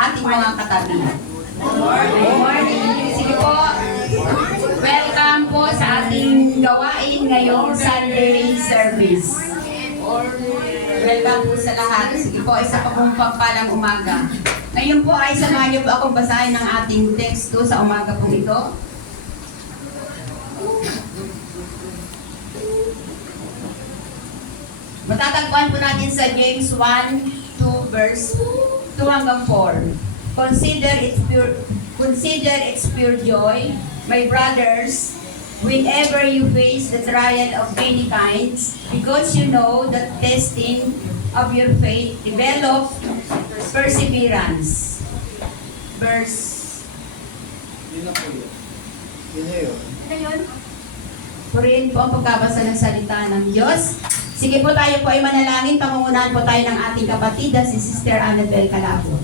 ating mga katabi. Good morning. Sige po. Welcome po sa ating gawain ngayong Sunday service. Welcome po sa lahat. Sige po, isa pa pong pagpalang umaga. Ngayon po ay samahan niyo po akong basahin ng ating teksto sa umaga po ito. Matatagpuan po natin sa James 1:2 verse 2 hanggang 4. Consider it's pure joy, my brothers, whenever you face the trial of many kinds, because you know that testing of your faith develop perseverance. Verse. Yun na po yun. Yun na yun. Ano yun? Purihin po ang pagkabasa ng salita ng Diyos. Sige po, tayo po ay manalangin. Pangungunahan po tayo ng ating kapatid, si Sister Annabel Calabo.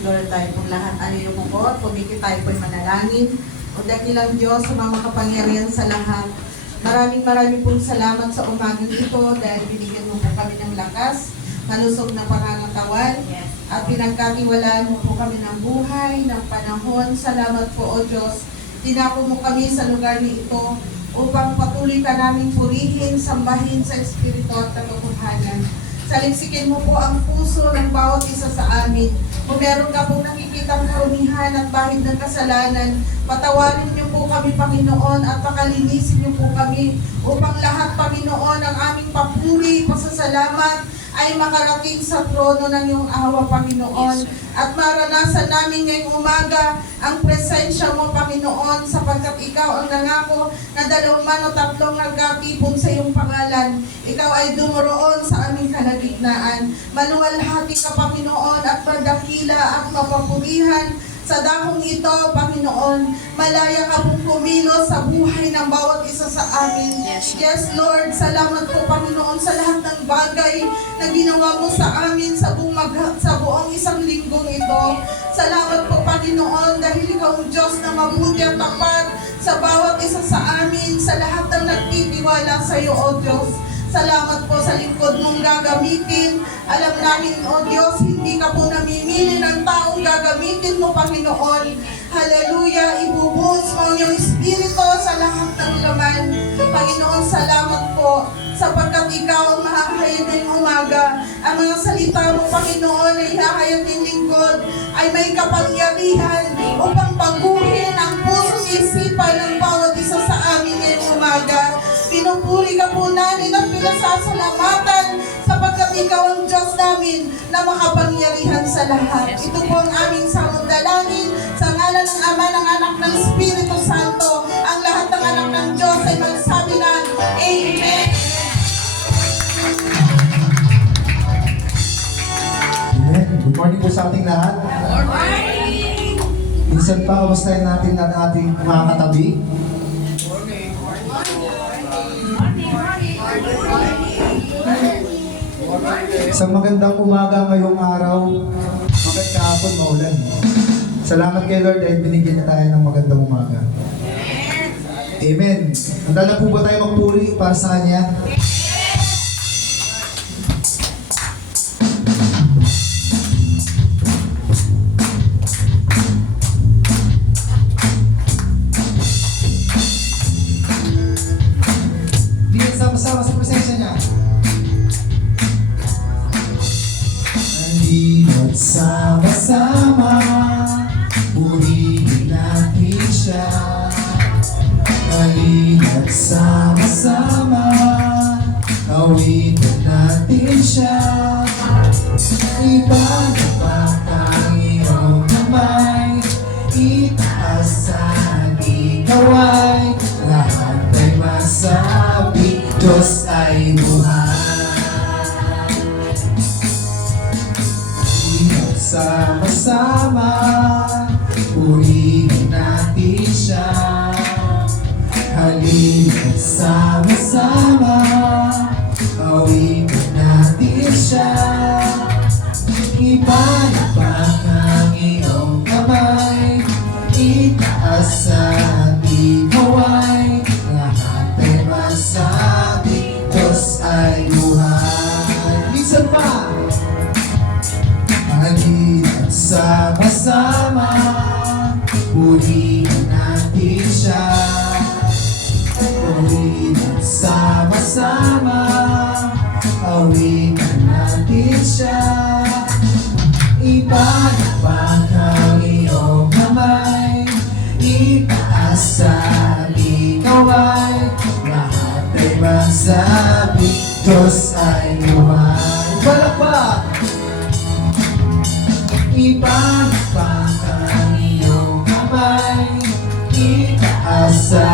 Lord, tayo pong lahat, alilo mo po, pumikit tayo po'y manalangin. O dakilang Diyos, sa mga makapangyarihan sa lahat. Maraming pong salamat sa umagang ito dahil binigyan mo po kami ng lakas, malusog na pangangatawan, at pinagkatiwalaan mo po kami ng buhay, ng panahon. Salamat po, O Diyos. Dinako mo kami sa lugar ni ito upang patuloy ka namin purihin, sambahin sa Espiritu at katotohanan. Saliksikin mo po ang puso ng bawat isa sa amin. Kung meron ka pong nakikitang karumihan at bahid ng kasalanan, patawarin niyo po kami, Panginoon, at pakalinisin niyo po kami upang lahat, Panginoon, ang aming papuri, pasasalamat ay makarating sa trono ng iyong awa, Panginoon. At maranasan namin ngayong umaga ang presensya mo, Panginoon, sapagkat ikaw ang nangako na 2 o 3 nagkatipon sa iyong pangalan. Ikaw ay dumoroon sa aming kalagitnaan. Maluwalhati ka, Panginoon, at madakila at mapapurihan sa dahong ito, Panginoon. Malaya ka pong kumilos sa buhay ng bawat isa sa amin. Yes, Lord, salamat po, Panginoon, sa lahat ng bagay na ginawa mo sa amin sa buong isang linggong ito. Salamat po, Panginoon, dahil ikaw ang Diyos na mabuti at tapat sa bawat isa sa amin, sa lahat ng nagtitiwala sa iyo, O Diyos. Salamat po sa lingkod mong gagamitin. Alam namin, O Diyos, hindi ka po namimili ng taong gagamitin mo, Panginoon. Hallelujah, ibubuhos mo ang iyong Espiritu sa lahat ng laman. Panginoon, salamat po sapagkat ikaw ang mahahayag ng umaga. Ang mga salita mo, Panginoon, na ihahayag ng lingkod ay may kapangyarihan upang baguhin ang pusong isipan ng bawat isa sa amin ngayong umaga. Pinupuri ka po namin at pinasasalamatan sapagkat ikaw ang Diyos namin na makapangyarihan sa lahat. Ito po ang aming samudalangin sa ngalan ng Ama, ng Anak, ng Espiritu Santo. Ang lahat ng anak ng Diyos ay magsabi ng Amen. Amen. Good morning po sa ating lahat. Good morning! Minsan pa, kamustahin natin ang ating mga katabi. Sa magandang umaga ngayong araw, bakit kahapon maulan? Salamat kay Lord dahil binigyan niya tayo ng magandang umaga. Amen. Handa na po ba tayo magpuri para sa Kanya? Bigyan sama-sama sa presensya niya. Halina't sama-sama, purihin natin siya. Halina't sama-sama, awitin natin siya. Ipagpapak ang iyong kamay, itaas ang ikaway. Lahat ay masabi, Diyos ay buhay. Sama-sama, purihin natin siya. Halina't sama-sama, awitin natin siya. Ipalakpak ang iyong kamay, itaas ang ikaway. Lahat ay masabi, Diyos ay ay buhay. Minsan pa, halina't sama-sama, purihin natin siya. Halina't sama-sama, awitan natin siya. Ipagpag ang iyong kamay, itaas sa aming kaway. Lahat ay magsabi, Diyos ay buhay. Palakpak! Ipagpag ang iyong kamay, itaas sa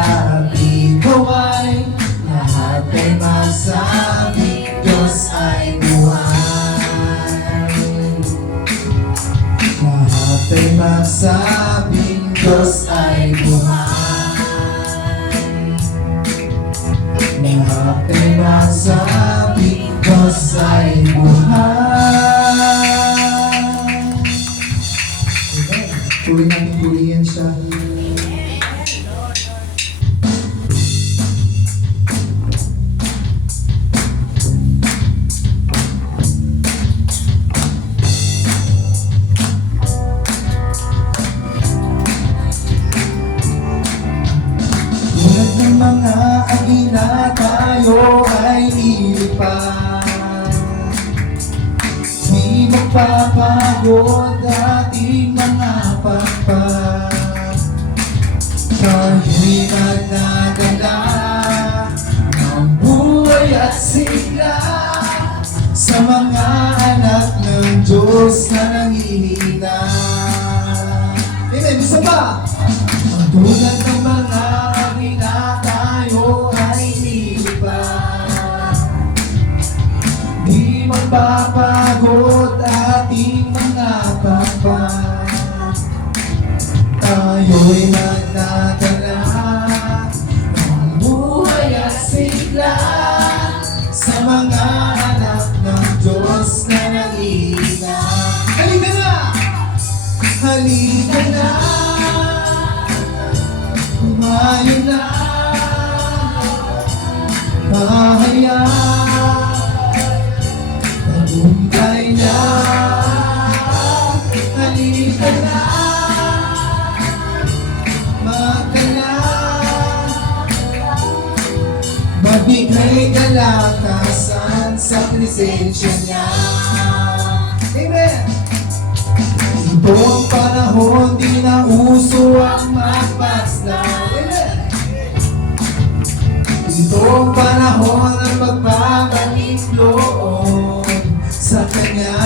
aming kaway. Lahat ay magsabi, Diyos ay buhay. Lahat ay magsabing Diyos ay buhay. Lahat ay magsabing Diyos ay buhay. Amen. Tuloy natin tuloyin siya. Tulad ng mga agila, tayo ay lilipan. Di magpapagod ating mga pagpag. Tayo'y magdadala ng buhay at sigla sa mga anak ng Diyos na nangihina. Amen, isa pa! Tulad ng mga agila, tayo ay lilipan. Di magpapagod ating mga pagpag. Tayo'y magdadala ng buhay at sigla sa mga anak ng Diyos na nangihina. Halika na! Halika na! Umayo na, mahaya, tagumpay na. Halika na, magdala, magbigay kalakasan sa presensya niya. Amen! Ito ang panahon, di na uso ang magpaslang. Ito ang panahon ng magbabalik loob sa Kanya.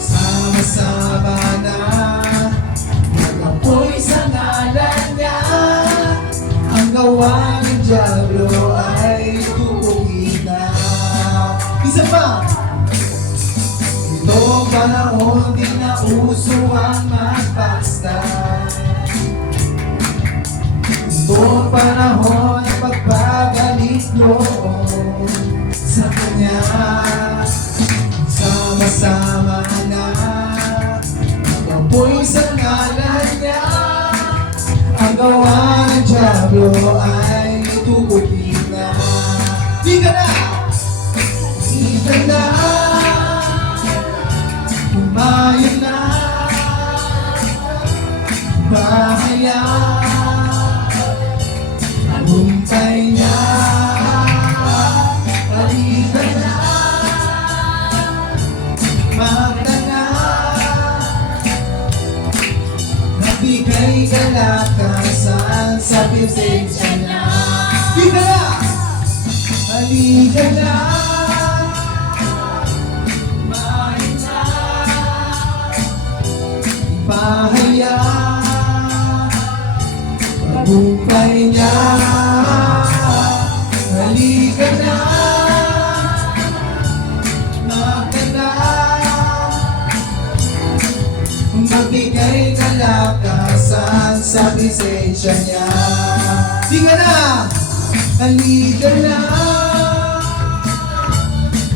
Sama-sama na, nag-apoy sa ngalan niya. Ang gawa ng Diablo ay tukuhin na. Isa pa! Ito ang panahon, di na uso ang magpaslang. Ito ang panahon ng pagbabalik loob sa Kanya. Sama-sama na, mag-apoy sa ngalan niya. Ang gawa ng Diablo ay tukutin na. Di ka na! Di ka na! Umayo na, bahaya, tagumpay na. Halika na, magdala, nagbigay kalakasan sa presensya niya. Di ka na, halika na. Bahaya, tagumpay niya. Halika na, magdala, magbigay kalakasan sa presensya niya. Di ka na, halika na,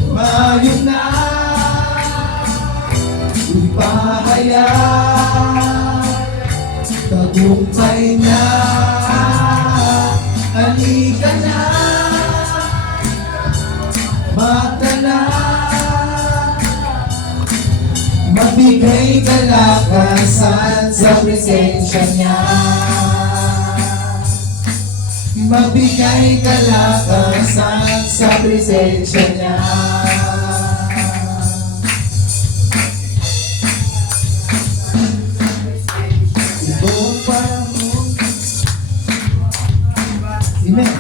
umayo na. Bahaya, tagumpay na. Halika na, Mabigay kalakasan sa presensya niya. Mabigay kalakasan sa presensya niya. Ito ang panahon. Amen.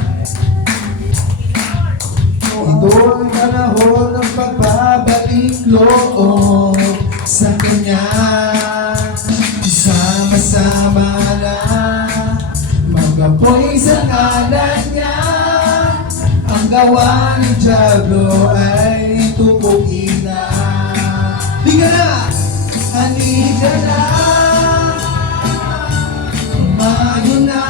Ito ang panahon ng pagbabalik loob sa Kanya. Sama-sama na mag-apoy sa ngalan niya. Ang gawa ng Diablo ay tupukin na. Halika na! Halika na! Umayo na!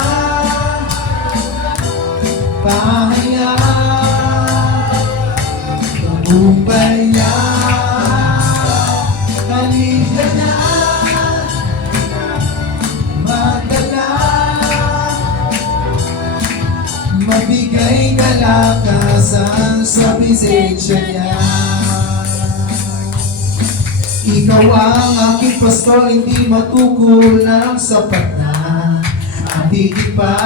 Pahaya! Tagumpay niya! Halika na! Magdala! Mabigay kalakasan sa presensya niya. Ikaw ang aking pastor, hindi matukulang sapat na. At higit pa,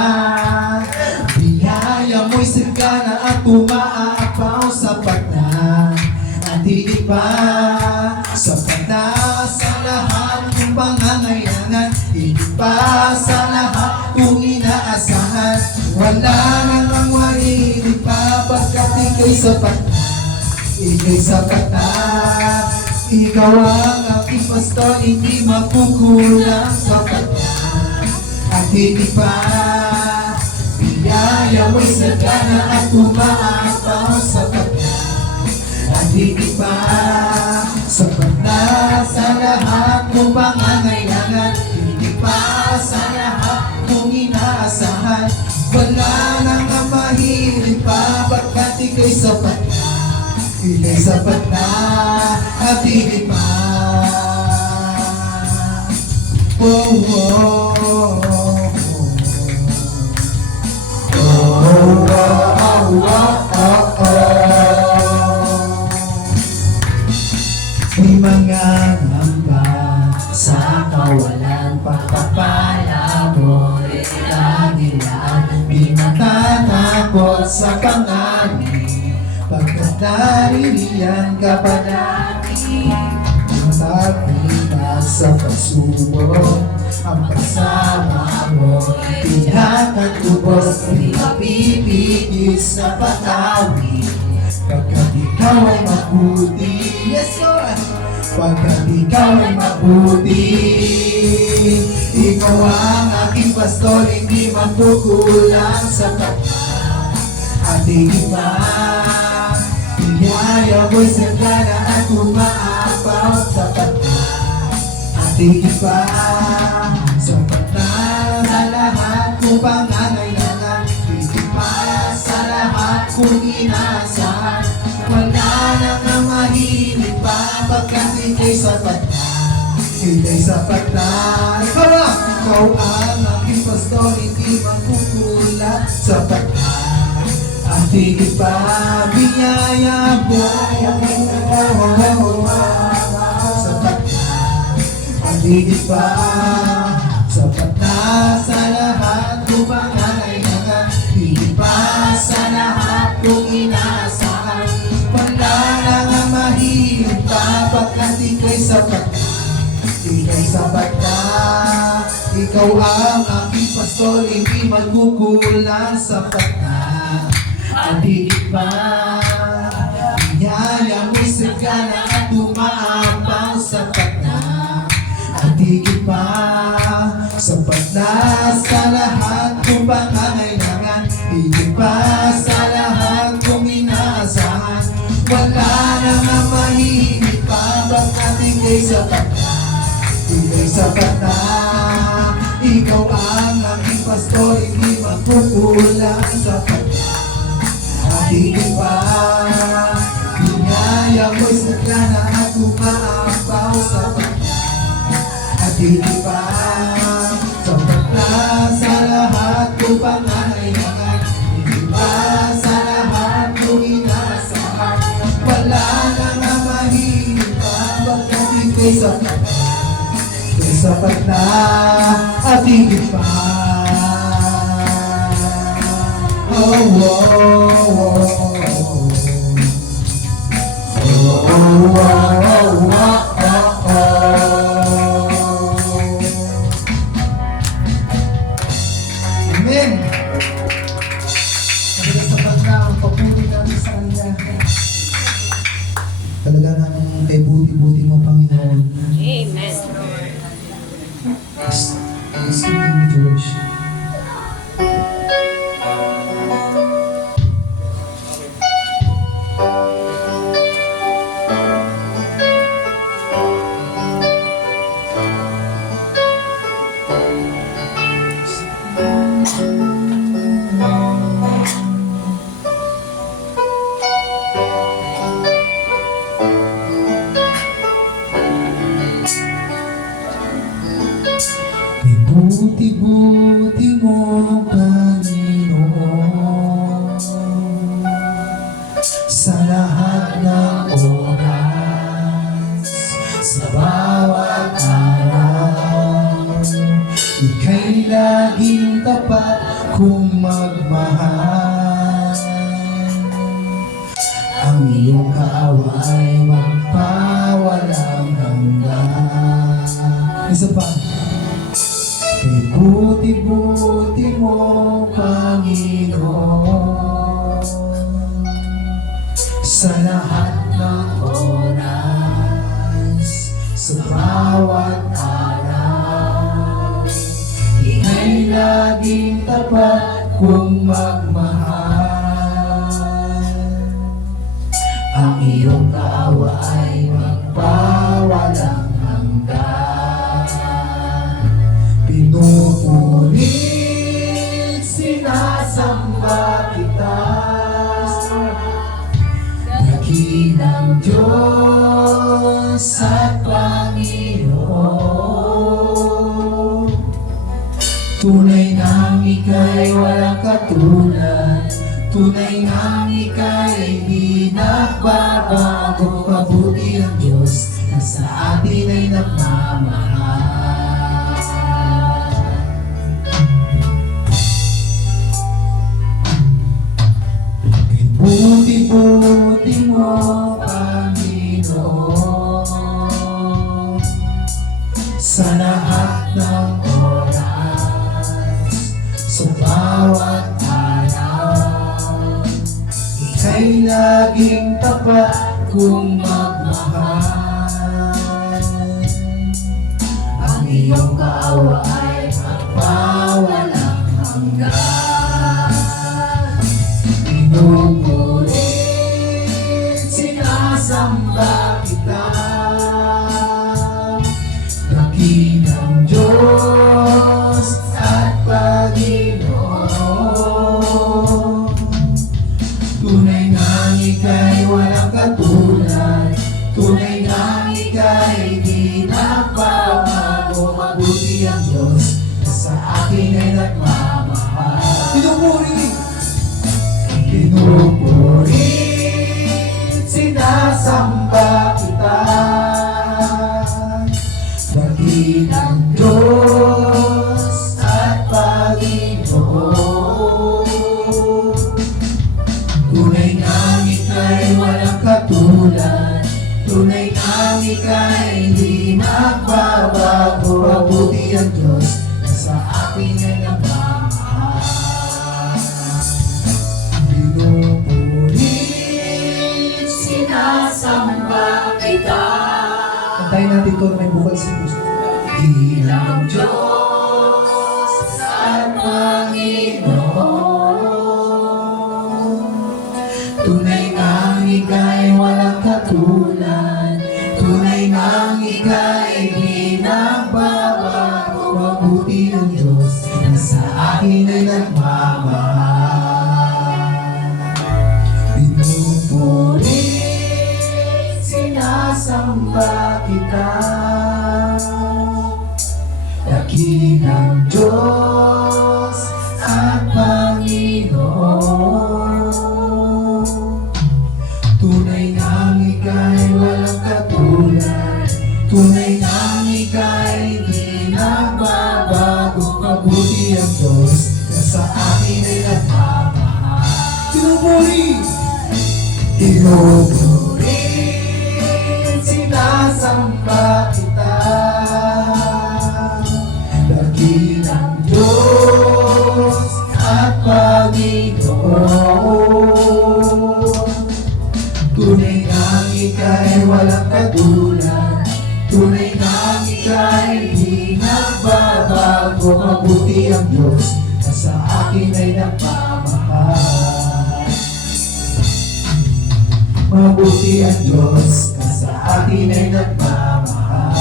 biyaya mo'y sagana at umaapaw sapat na. At higit pa, sapat na sa lahat ng pangangailangan. Higit pa sa lahat kung inaasahan. Wala nang ang mahigit pa, pagkat ika'y sapat na. Ika'y sapat na. Ikaw ang aking pastor, hindi makukulang sapat na. At hindi pa, biyaya mo'y sagana at umaapaw sapat na. At hindi pa, sapat na sa lahat kung pangangailangan. Hindi pa sa lahat kung inaasahan. Wala nang ang mahirap pa, pagkat ika'y sapat na. Ika'y sapat na at higit pa. Oh, oh, oh, oh. Oh, oh, oh, oh. May mga ngamba sa kawalan, pagpapala mo'y lagi lang. Di natatakot sa panganin, pagkat naririyan ka pa dati. Matapita sa pagsubok, ang pagsama mo tiyak at ubos, di mapipigil sa patawi. Pagkat ikaw ay mabuti, yes Lord, pagkat ikaw ay mabuti. Ikaw ang aking pastor, hindi magkukulang sa pagkat. At higit pa, biyaya mo'y sagana at umaapaw sapat na. At higit pa, sapat na sa lahat kung pangangailangan. Higit pa sa lahat kung inaasahan. Wala nang ang mahirap pa, pagkat ika'y sapat na. Ika'y sapat na. Ikaw ang aking pastor, hindi magkukulang sapat na. At higit pa, biyaya mo sapat na. At higit pa, sapat na sa lahat kung pangangailangan. Higit pa sa lahat kung inaasahan. Wala nang ang mahirap pa, pagkat ika'y sapat na. Ika'y sapat na. Ikaw ang aking pastor, hindi magkukulang sapat na. At higit pa, biyaya mo'y sagana at umaapaw sapat na. At higit pa, sapat na sa lahat kung pangangailangan. Higit pa sa lahat kung inaasahan. Wala nang ang mahigit pa, bagamat ika'y sapat na. Ika'y sapat na. Ikaw ang aking pastor, hindi magkukulang sapat na. At higit pa, biyaya mo'y sagana at umaapaw sapat na. At higit pa, sapat na sa lahat kung pangangailangan. Higit pa sa lahat kung inaasahan. Wala nang ang mahirap pa, bagamat Kay sapat na at higit pa. Oh, oh, oh, oh. Oh, oh, oh, oh, oh. Amen. Talaga sapat na ang papuri namin sa Kanya. Talaga nang kay buti-buti mo, Panginoon. Amen. Sige, George. Buti-buti mo, Panginoon, sa lahat ng oras, sa bawat araw. Ika'y laging tapat kung magmahal. Ang iyong kaawa ay magpawalang hanggan. Isa pa. Kay buti-buti mo, Panginoon, sa lahat ng oras, sa bawat araw. Ika'y laging tapat kung magmahal. Ang iyong kaawa ay magpawalang hanggan. Pinupulit, sinasamba kita, dakilang Diyos at Panginoon. Tunay nang ika'y walang katulad, tunay nang ika'y di nagbabago. Mabuti ang Diyos na sa atin ay nagmamahal. Buti-buti mo, Panginoon, sa lahat ng oras, sa bawat araw. Ika'y laging tapat kung magmahal. Ang iyong kaawa ay magpawalang hanggan. Pinupulit, sinasamba kita, dakilang Diyos at Panginoon. Tunay nang ika'y walang katulad, tunay nang ika'y di nagbabago. Mabuti ang Diyos na sa akin ay nagmamahal. Pinupulit, sinasamba kita, dakilang Diyos at Panginoon. Tunay nang ika'y walang katulad, tunay nang ika'y di nagbabago. Mabuti ang Diyos na sa akin ay nagmamahal. Pinupulit, sinasamba kita. Antayin natin ito na may bukal sa puso. Dakilang Diyos at Panginoon. Tunay nang ika'y walang katulad, tunay nang ika'y di nagbabago. Mabuti ang Diyos na sa akin ay nagmamahal. Pinupulit, sinasamba kita, dakilang Diyos at Panginoon. Tunay nang ika'y walang katulad, tunay Pinupurin, sinasamba kita. Dakilang Diyos at Panginoon. Tunay ngang ika'y walang katulad. Tunay ngang ika'y di nagbabago. Mabuti ang Diyos na sa akin ay nagmamahal. Mabuti ang Diyos na sa akin ay nagmamahal.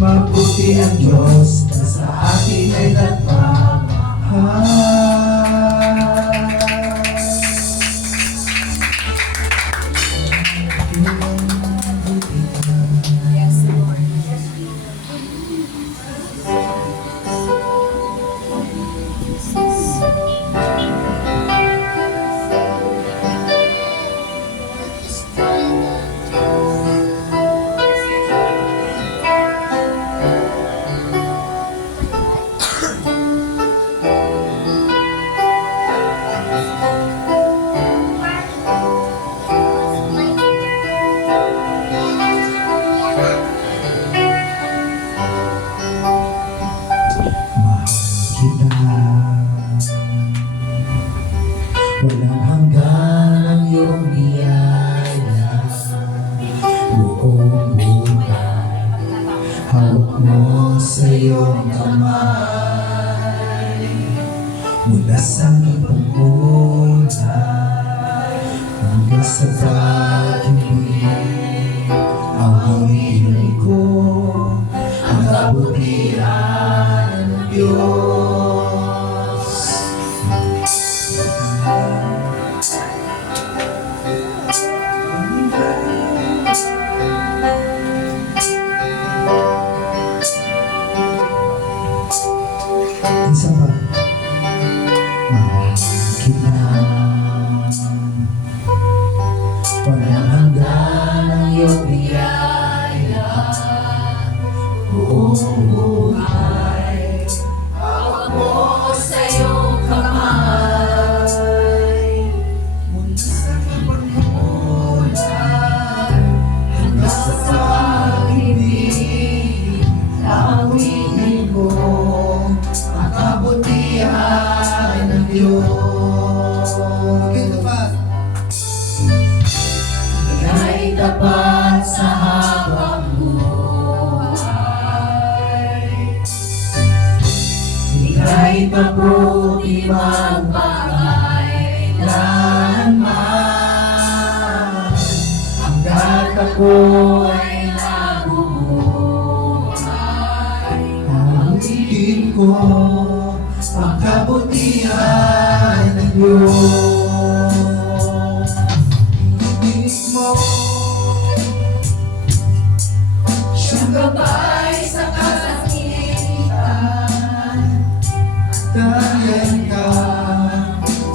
Mabuti ang Diyos na sa akin ay nagmamahal. Walang hanggan ang iyong biyaya. Buong buhay hawak mo sa iyong kamay. Mula sa ipagmula hanggang sa pag-ibig, ang hangin ko ang kabutihan ng Diyos. Isa pa. Makikita walang hanggan ang iyong biyaya. Buong buhay hawak mo sa iyong kamay. Mula sa pagmula hanggang sa pag-ibig, awitin ko ang kabutihan ng Diyos. Ikaw tapat. Ika'y tapat sa habang buhay. Ika'y mabuti magpakailanman. Hanggat ako'y nabubuhay, awitin ko ang kabutihan ng Diyos. Ibig mo siyang gabay sa kasakitan. Dayan ka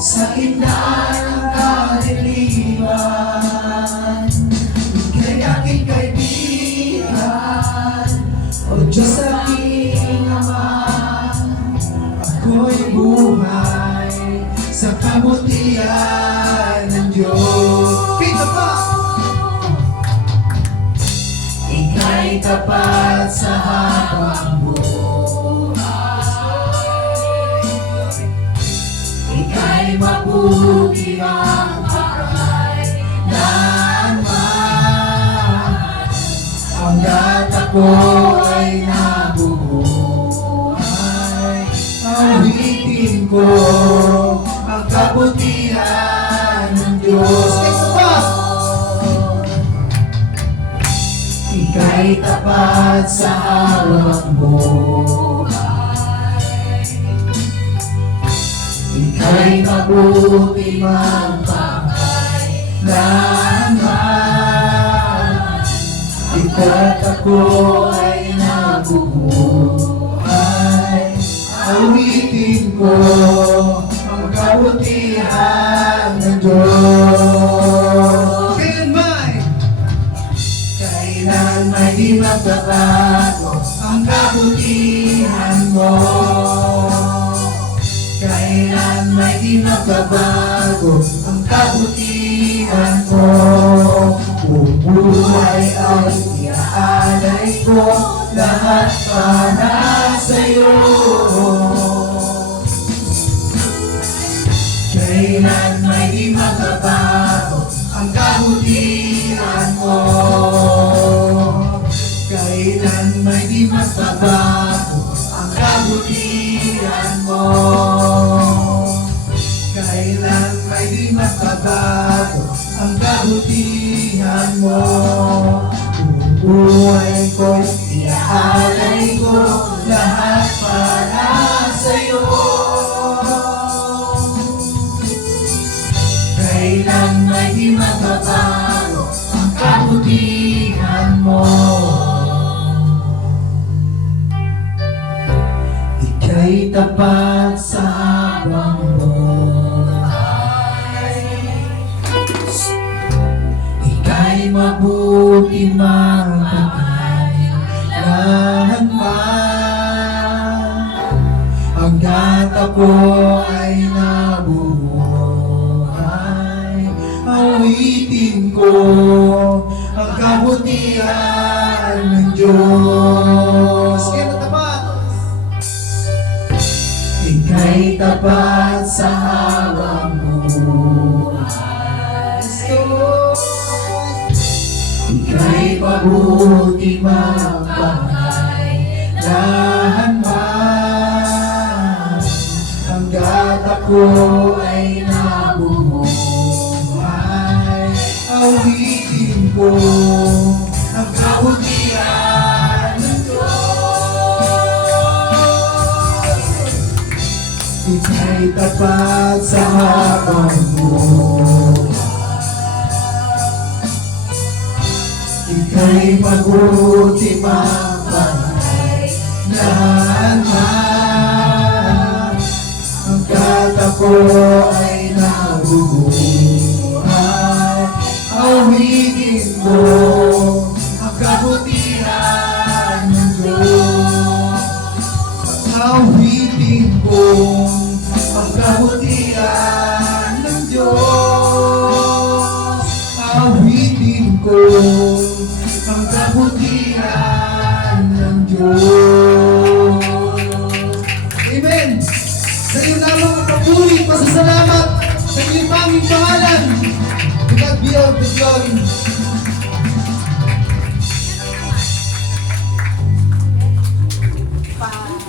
sa gitna ng kadiliman. Ika'y aking kaibigan, o Diyos aking Ama. Ako'y buhay sa kabutihan ng Diyos. Pito pa! Ika'y tapat sa habang buhay. Ika'y mabuti magpakailanman. Hanggat ako ay nabubuhay, awitin ko ang kabutihan ng Diyos. Ika'y tapat sa hawak buhay. Ika'y mabuti magpakailanman. Ika't ako ay nabubuhay, awitin ko ang kabutihan ng Diyos. Kailan may di magbabago ang kabutihan mo. Kailan may di magbabago ko ang kabutihan mo. Bubuhay ay iaalay ko lahat para sa'yo. Kailan may di magbabago ang kabutihan mo. Kailan may di magbabago ang kabutihan mo. Kailan may di magbabago ang kabutihan mo. Bubuhay ko'y iaalay ko lahat para sa'yo. Kailan may di magbabago ang kabutihan mo. Ika'y tapat sa habang buhay. Ika'y mabuti magpakailanman man. Hanggat ako ay nabuhay, awitin ko ang kabutihan ng Diyos. Kaya tapat! Ika'y tapat sa hawang buhay. Let's go! Ika'y mabuti magpakailanman man. Hanggat ako ay nabubuhay, awitin ko ang kabutihan ng Diyos. Ika'y tapat sa habang buhay. Ika'y mabuti magpakailanman man. Hanggat ako ay nabubuhay, awitin mo ang kabutihan ng Diyos. Awitin ko ang kabutihan ng Diyos. Awitin ko ang kabutihan ng Diyos. Amen! Sa iyo lamang ang papuri, pasasalamat sa iyong aming pangalan. To God be all the glory. Pa-